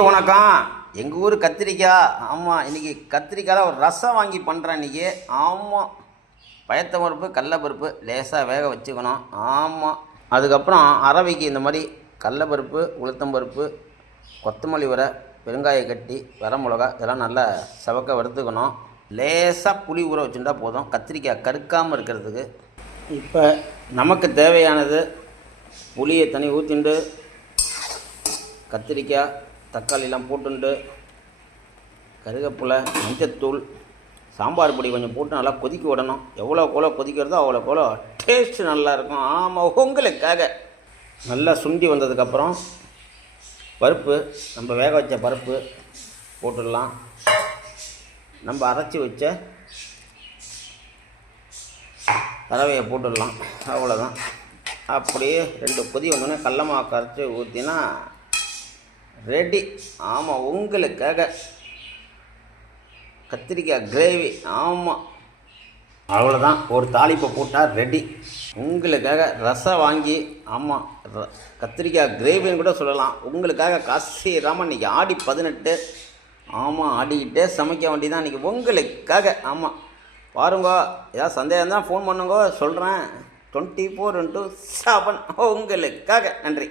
வணக்கம். எங்கள் ஊர் கத்திரிக்காய். ஆமாம், இன்றைக்கி கத்திரிக்காயில் ஒரு ரசம் வாங்கி பண்ணுறேன் இன்றைக்கி. ஆமாம், பயத்தம்பருப்பு கடலப்பருப்பு லேசாக வேக வச்சுக்கணும். ஆமாம், அதுக்கப்புறம் அரவைக்கு இந்த மாதிரி கடலப்பருப்பு, உளுத்தம்பருப்பு, கொத்தமல்லி வரை, பெருங்காய கட்டி, வரமிளகா இதெல்லாம் நல்லா செவக்க வறுத்துக்கணும். லேசாக புளி ஊற வச்சுட்டா போதும், கத்திரிக்காய் கருக்காமல் இருக்கிறதுக்கு. இப்போ நமக்கு தேவையானது புளியை தனி ஊற்றிண்டு, கத்திரிக்காய் தக்காளிலாம் போட்டுண்டு, கருவேப்பிலை, மஞ்சத்தூள், சாம்பார் பொடி கொஞ்சம் போட்டு நல்லா கொதிக்க விடணும். எவ்வளோ கொதிக்கிறதோ அவ்வளோ டேஸ்ட்டு நல்லாயிருக்கும். ஆமாம், உங்களுக்காக நல்லா சுண்டி வந்ததுக்கப்புறம் பருப்பு, நம்ம வேக வச்ச பருப்பு போட்டுடலாம். நம்ம அரைச்சி வச்ச கறவையை போட்டுடலாம். அவ்வளோதான். அப்படியே 2 கொதி வந்தோடனே கடல மாவு கரைச்சி ஊற்றினா ரெடி. ஆமாம், உங்களுக்காக கத்திரிக்காய் கிரேவி. ஆமாம், அவ்வளோதான். ஒரு தாளிப்பை போட்டால் ரெடி. உங்களுக்காக ரசம் வாங்கி, ஆமாம், கத்திரிக்காய் கிரேவின்னு கூட சொல்லலாம். உங்களுக்காக காசி ராமன் இன்றைக்கி ஆடி 18. ஆமாம், ஆடிக்கிட்டே சமைக்க வேண்டியதான் இன்றைக்கி உங்களுக்காக. ஆமாம், பாருங்கோ. ஏதாவது சந்தேகம் தான் ஃபோன் பண்ணுங்கோ, சொல்கிறேன். 24x7 உங்களுக்காக. நன்றி.